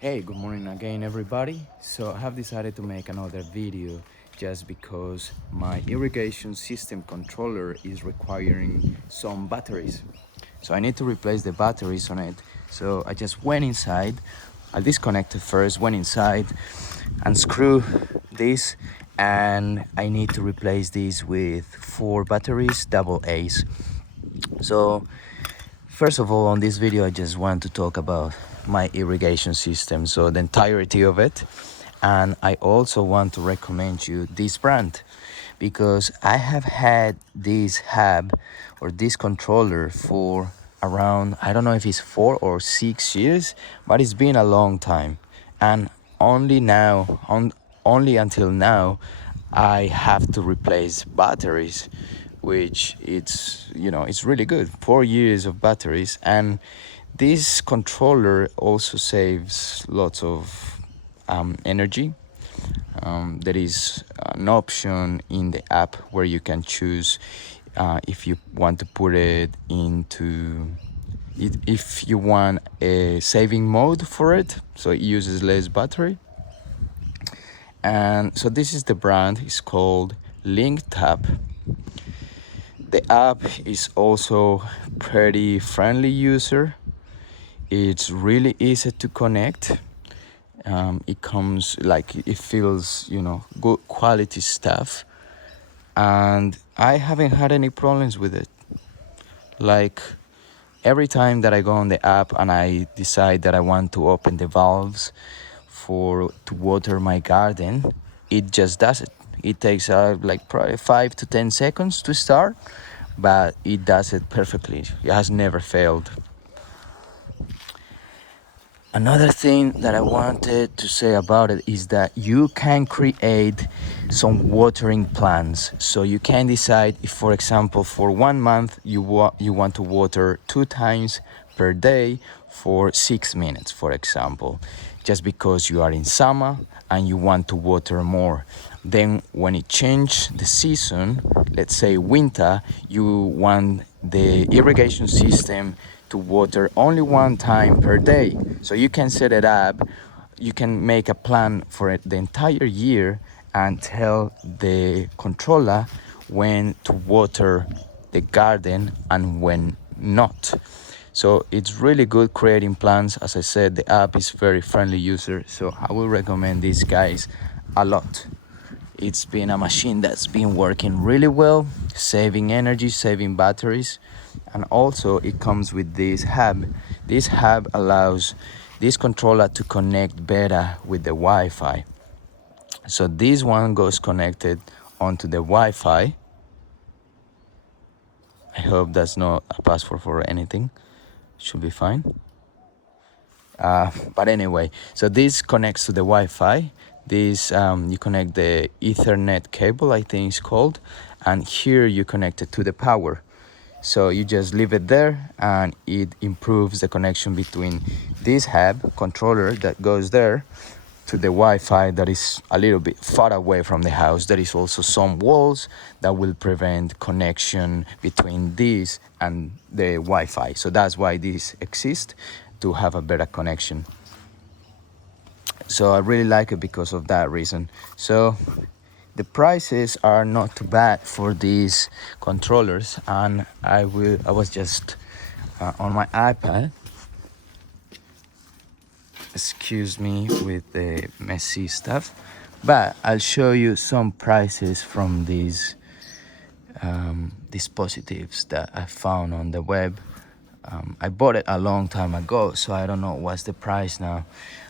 Hey, good morning again, everybody. So I have decided to make another video just because my irrigation system controller is requiring some batteries. So I need to replace the batteries on it. So I just went inside. I disconnected first, went inside, unscrew this, and I need to replace this with 4 batteries, double A's. So first of all, on this video, I just want to talk about my irrigation system, so the entirety of it. And I also want to recommend you this brand because I have had this hub or this controller for around, I don't know if it's 4 or 6 years, but it's been a long time. And only until now, I have to replace batteries, which it's really good. 4 years of batteries, and this controller also saves lots of energy. There is an option in the app where you can choose if you want to put it into if you want a saving mode for it, so it uses less battery. And so this is the brand. It's called LinkTap. The app is also pretty friendly user. It's really easy to connect. It comes like it feels, good quality stuff, and I haven't had any problems with it. Like every time that I go on the app and I decide that I want to open the valves to water my garden, it just does it. It takes like probably 5 to 10 seconds to start, but it does it perfectly. It has never failed. Another thing that I wanted to say about it is that you can create some watering plans. So you can decide if, for example, for 1 month you want to water 2 times per day for 6 minutes, for example, just because you are in summer and you want to water more. Then when it changes the season, let's say winter, you want the irrigation system to water only 1 time per day. So you can set it up, you can make a plan for it the entire year and tell the controller when to water the garden and when not. So it's really good creating plans. As I said, the app is very friendly user, so I will recommend these guys a lot. It's been a machine that's been working really well, saving energy, saving batteries, and also it comes with this hub. This hub allows this controller to connect better with the Wi-Fi. So this one goes connected onto the Wi-Fi. I hope that's not a password for anything. Should be fine. But anyway, so this connects to the Wi-Fi. This you connect the Ethernet cable, I think it's called, and here you connect it to the power. So you just leave it there, and it improves the connection between this hub controller that goes there to the Wi-Fi that is a little bit far away from the house. There is also some walls that will prevent connection between this and the Wi-Fi. So that's why this exists, to have a better connection. So I really like it because of that reason. So the prices are not too bad for these controllers, and I was just on my iPad. Excuse me with the messy stuff, but I'll show you some prices from these dispositives that I found on the web. I bought it a long time ago, so I don't know what's the price now.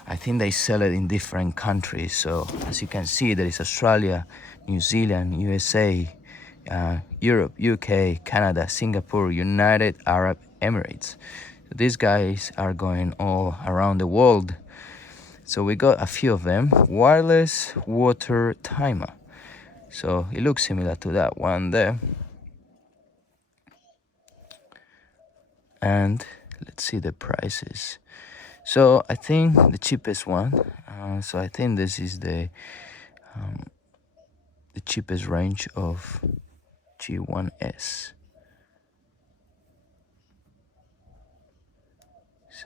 I think they sell it in different countries. So as you can see, there is Australia, New Zealand, USA, Europe, UK, Canada, Singapore, United Arab Emirates. So these guys are going all around the world. So we got a few of them. Wireless water timer. So it looks similar to that one there. And let's see the prices. So I think the cheapest one, so I think this is the cheapest range of G1S.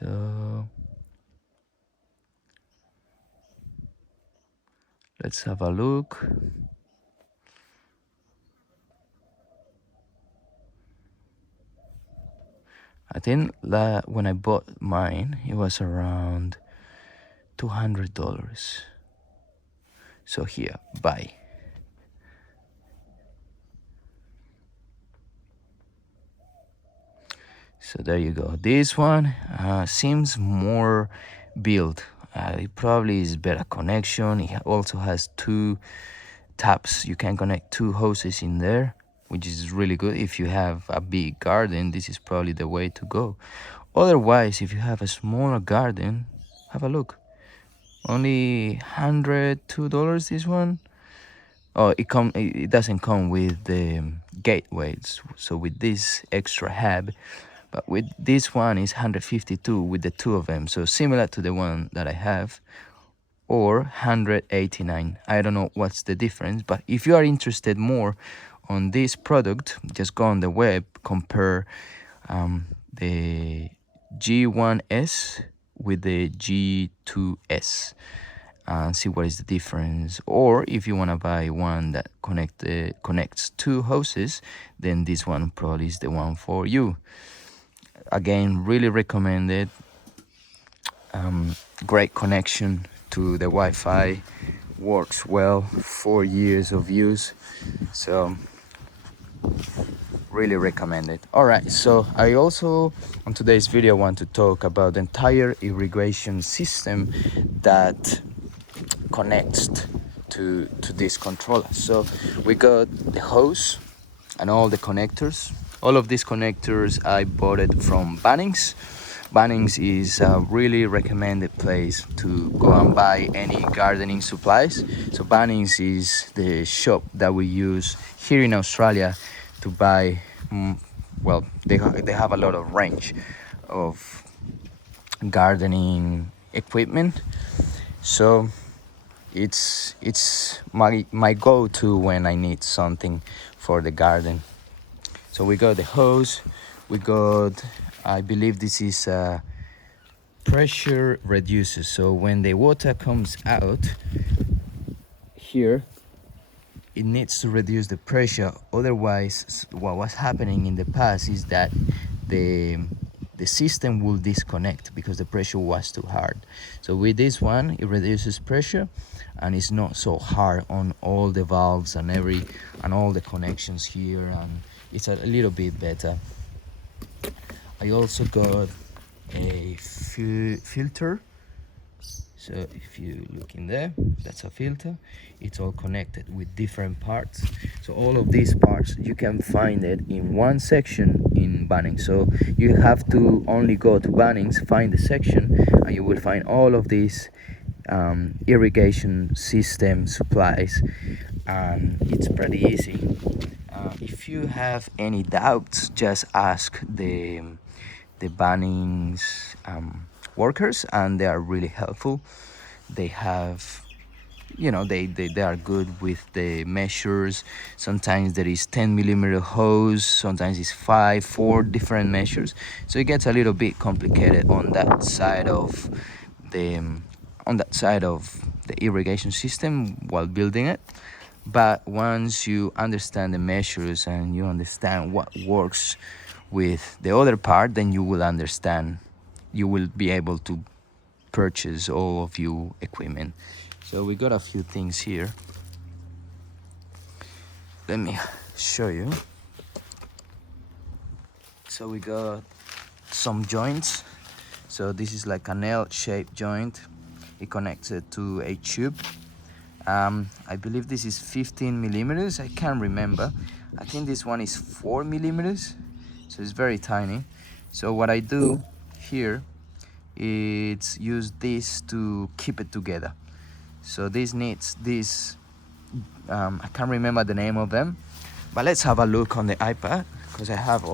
So Let's have a look. I think that when I bought mine, it was around $200. So here, buy. So there you go. This one seems more built. It probably is better connection. It also has two taps. You can connect two hoses in there, which is really good. If you have a big garden, this is probably the way to go. Otherwise, if you have a smaller garden, have a look. Only $102 this one. Oh, it doesn't come with the gateways. So with this extra hub, but with this one is 152 with the two of them. So similar to the one that I have, or 189. I don't know what's the difference, but if you are interested more on this product, just go on the web, compare the G1S with the G2S and see what is the difference. Or if you want to buy one that connects two hoses, then this one probably is the one for you. Again, really recommended. Great connection to the Wi-Fi, works well, 4 years of use, so really recommend it. All right, so I also on today's video want to talk about the entire irrigation system that connects to this controller. So we got the hose and all the connectors. All of these connectors I bought it from Bunnings. Bunnings is a really recommended place to go and buy any gardening supplies. So Bunnings is the shop that we use here in Australia to buy, well, they have a lot of range of gardening equipment. So it's my go-to when I need something for the garden. So we got the hose, we got, I believe this is a pressure reducer. So when the water comes out here, it needs to reduce the pressure. Otherwise, what was happening in the past is that the system will disconnect because the pressure was too hard. So with this one, it reduces pressure and it's not so hard on all the valves and all the connections here, and it's a little bit better. I also got a filter. So if you look in there, that's a filter. It's all connected with different parts. So all of these parts, you can find it in one section in Bunnings. So you have to only go to Bunnings, find the section, and you will find all of these irrigation system supplies. And it's pretty easy. If you have any doubts, just ask the Bunnings workers, and they are really helpful. They have, they are good with the measures. Sometimes there is 10mm hose, sometimes it's 4 different measures, so it gets a little bit complicated on that side of the irrigation system while building it. But once you understand the measures and you understand what works with the other part, then you will be able to purchase all of your equipment. So we got a few things here. Let me show you. So we got some joints. So this is like an L-shaped joint. It connects it to a tube. I believe this is 15mm. I can't remember. I think this one is 4mm. So it's very tiny. So what I do here is use this to keep it together. So this needs this, I can't remember the name of them, but let's have a look on the iPad because I have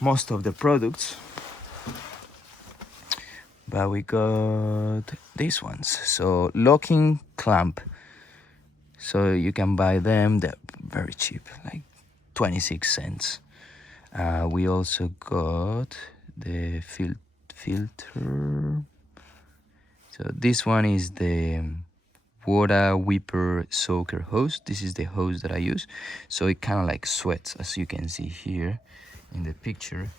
most of the products. But we got these ones. So locking clamp. So you can buy them, they're very cheap, like 26 cents. We also got the filter. So this one is the water whipper soaker hose. This is the hose that I use. So it kind of like sweats, as you can see here in the picture.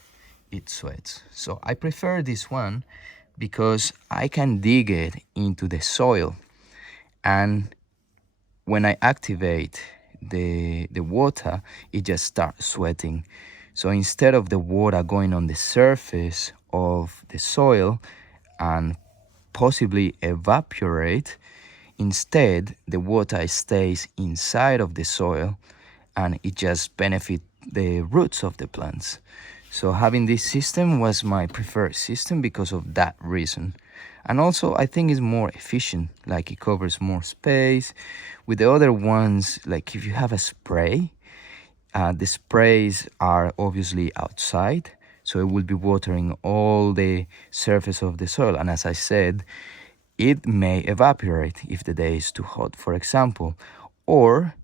It sweats. So I prefer this one because I can dig it into the soil, and when I activate the water, it just starts sweating. So instead of the water going on the surface of the soil and possibly evaporate, instead the water stays inside of the soil, and it just benefits the roots of the plants. So having this system was my preferred system because of that reason. And also I think it's more efficient, like it covers more space. With the other ones, like if you have a spray, the sprays are obviously outside, so it will be watering all the surface of the soil. And as I said, it may evaporate if the day is too hot, for example. Or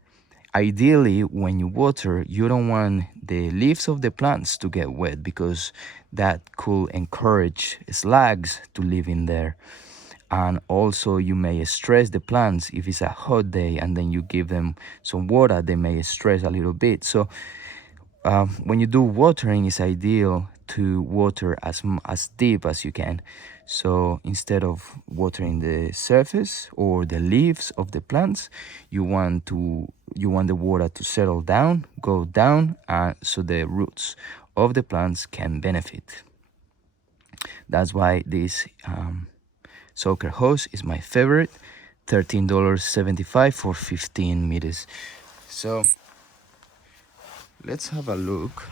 ideally, when you water, you don't want the leaves of the plants to get wet, because that could encourage slugs to live in there. And also you may stress the plants if it's a hot day and then you give them some water, they may stress a little bit. So when you do watering, it's ideal to water as deep as you can. So instead of watering the surface or the leaves of the plants, you want the water to settle down, go down, so the roots of the plants can benefit. That's why this soaker hose is my favorite. $13.75 for 15 meters. So let's have a look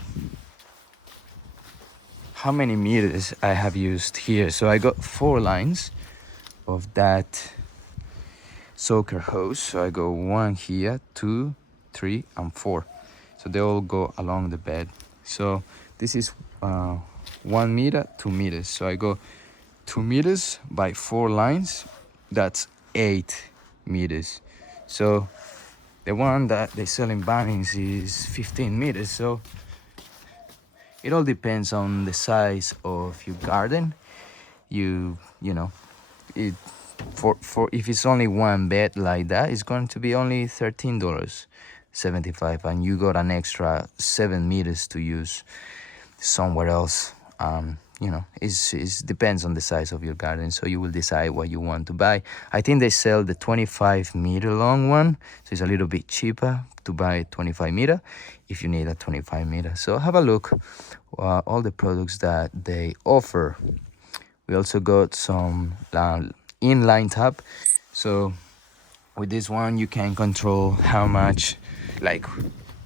how many meters I have used here. So I got 4 lines of that soaker hose. So I go 1 here, 2, 3, and 4. So they all go along the bed. So this is 1 meter, 2 meters. So I go 2 meters by 4 lines. That's 8 meters. So the one that they sell in Bunnings is 15 meters. So it all depends on the size of your garden. You know, it for if it's only one bed like that, it's going to be only $13.75, and you got an extra 7 meters to use somewhere else. You know, it depends on the size of your garden, so you will decide what you want to buy. I think they sell the 25-meter long one, so it's a little bit cheaper to buy 25-meter if you need a 25-meter. So have a look all the products that they offer. We also got some inline tap. So with this one, you can control how much, like,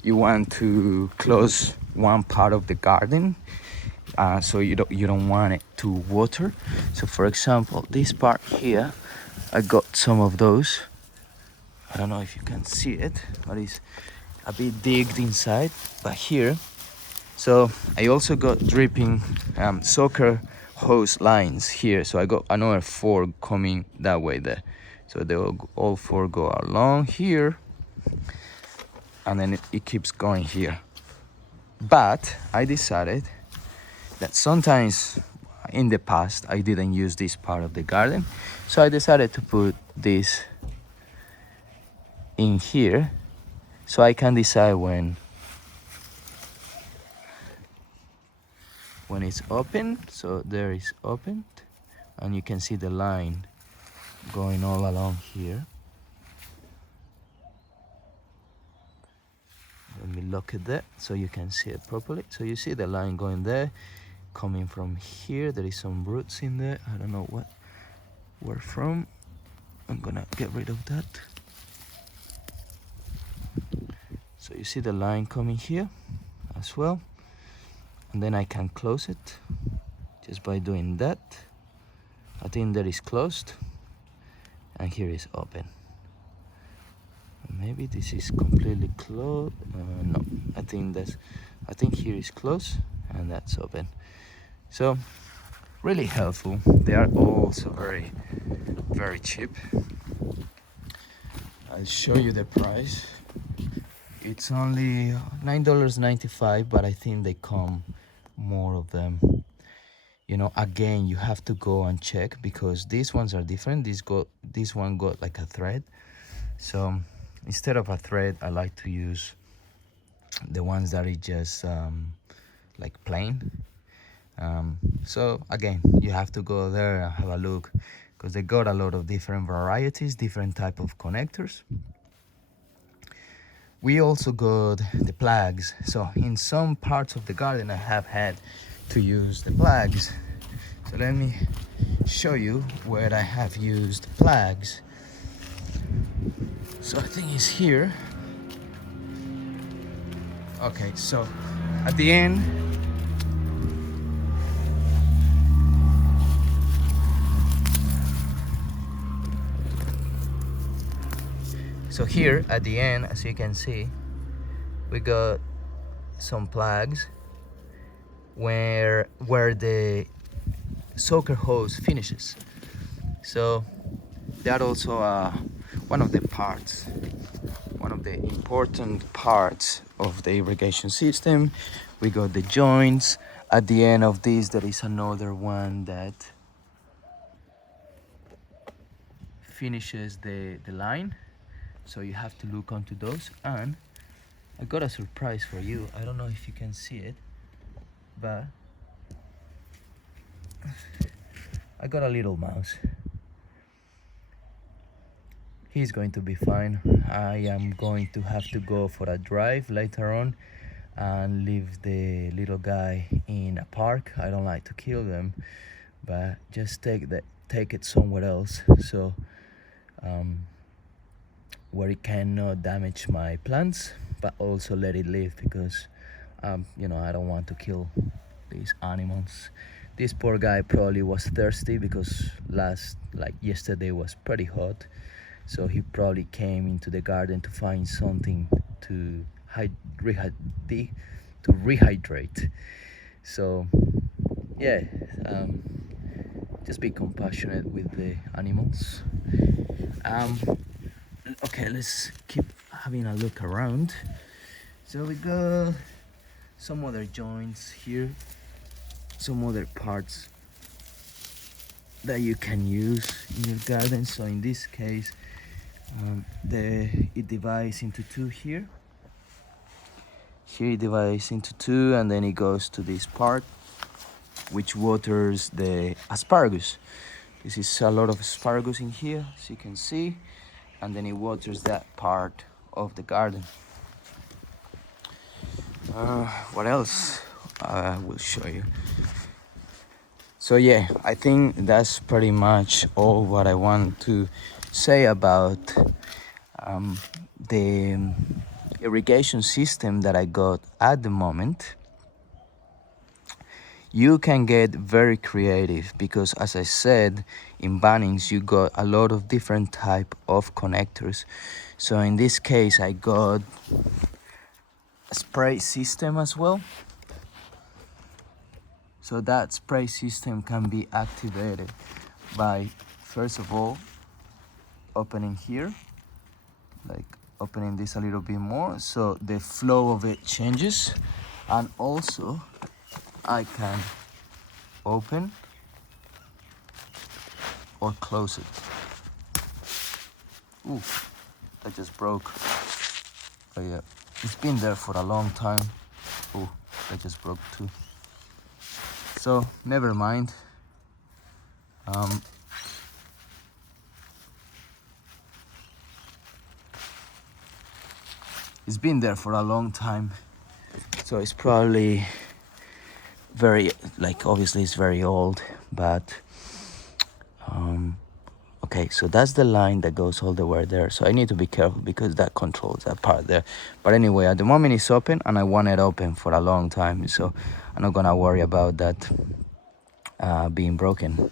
you want to close one part of the garden. So you don't want it to water. So for example, this part here, I got some of those. I don't know if you can see it, but it's a bit digged inside. But here, so I also got dripping soaker hose lines here. So I got another 4 coming that way there. So they all 4 go along here, and then it keeps going here. But I decided that sometimes in the past I didn't use this part of the garden, so I decided to put this in here, so I can decide when it's open. So there is opened, and you can see the line going all along here. Let me look at that so you can see it properly. So you see the line going there, coming from here. There is some roots in there. I don't know where from. I'm gonna get rid of that. So you see the line coming here as well, and then I can close it just by doing that. I think that is closed, and here is open. Maybe this is completely closed. No, I think here is closed and that's open. So really helpful. They are also very, very cheap. I'll show you the price. It's only $9.95, but I think they come more of them. you know, again, you have to go and check because these ones are different. This one got like a thread. So instead of a thread, I like to use the ones that are just like plain. So again, you have to go there and have a look because they got a lot of different varieties, different type of connectors. We also got the plugs. So in some parts of the garden I have had to use the plugs. So let me show you where I have used plugs. So I think it's here. Okay, so at the end, so here at the end, as you can see, we got some plugs where the soaker hose finishes. So that also one of the important parts of the irrigation system. We got the joints. At the end of this, there is another one that finishes the line. So you have to look onto those. And I got a surprise for you. I don't know if you can see it, but I got a little mouse. He's going to be fine. I am going to have to go for a drive later on and leave the little guy in a park. I don't like to kill them, but just take it somewhere else, so where it cannot damage my plants, but also let it live because you know, I don't want to kill these animals. This poor guy probably was thirsty because yesterday was pretty hot, so he probably came into the garden to find something to rehydrate. So yeah, just be compassionate with the animals. Okay, let's keep having a look around. So we got some other joints here, some other parts that you can use in your garden. So in this case, it divides into two here. Here it divides into two, and then it goes to this part, which waters the asparagus. This is a lot of asparagus in here, as you can see, and then it waters that part of the garden. What else I will show you? So yeah, I think that's pretty much all what I want to say about the irrigation system that I got at the moment. You can get very creative because, as I said, in Bunnings you got a lot of different type of connectors. So in this case I got a spray system as well. So that spray system can be activated by, first of all, opening here, like opening this a little bit more so the flow of it changes, and also I can open or close it. Ooh, that just broke. Oh yeah, it's been there for a long time. Ooh, that just broke too. So never mind. It's been there for a long time, so it's probably very, like, obviously it's very old, but okay, so that's the line that goes all the way there. So I need to be careful because that controls that part there. But anyway, at the moment it's open, and I want it open for a long time, so I'm not gonna worry about that being broken.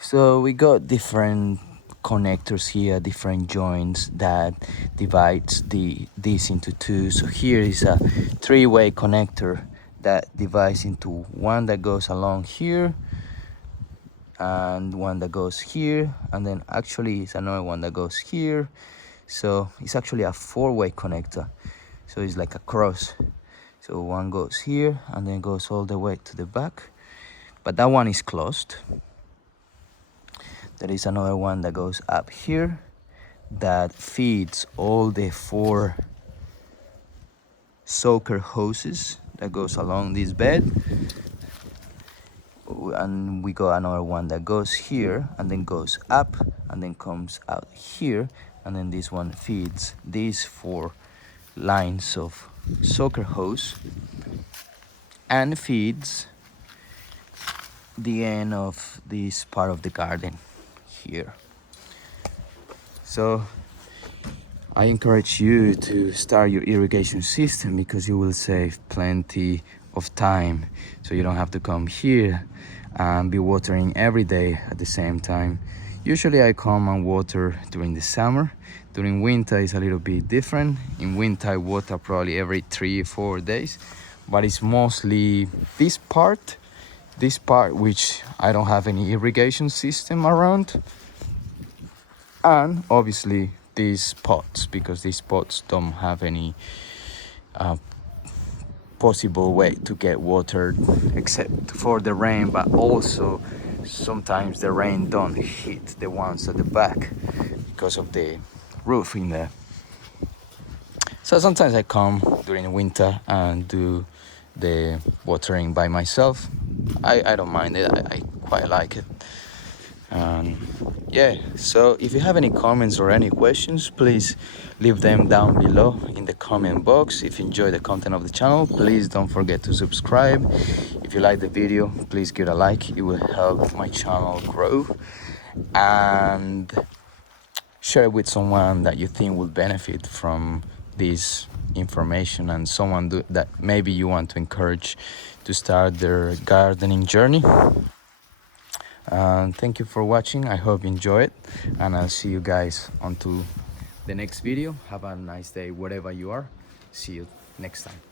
So we got different connectors here, different joints that divides this into two. So here is a three-way connector that divides into one that goes along here, and one that goes here, and then actually it's another one that goes here. So it's actually a four-way connector, so it's like a cross. So one goes here and then goes all the way to the back, but that one is closed. There is another one that goes up here that feeds all the 4 soaker hoses that goes along this bed. And we got another one that goes here and then goes up and then comes out here, and then this one feeds these 4 lines of soaker hose and feeds the end of this part of the garden here. So I encourage you to start your irrigation system because you will save plenty of time, so you don't have to come here and be watering every day at the same time. Usually I come and water during the summer. During winter it's a little bit different. In winter I water probably every 3-4 days, but it's mostly this part which I don't have any irrigation system around, and obviously these pots, because these pots don't have any possible way to get watered except for the rain, but also sometimes the rain don't hit the ones at the back because of the roof in there. So sometimes I come during the winter and do the watering by myself. I don't mind it. I quite like it. Yeah, so if you have any comments or any questions, please leave them down below in the comment box. If you enjoy the content of the channel, please don't forget to subscribe. If you like the video, please give it a like. It will help my channel grow, and share it with someone that you think will benefit from this information, and someone that maybe you want to encourage to start their gardening journey. Thank you for watching. I hope you enjoy it, and I'll see you guys on to the next video. Have a nice day wherever you are. See you next time.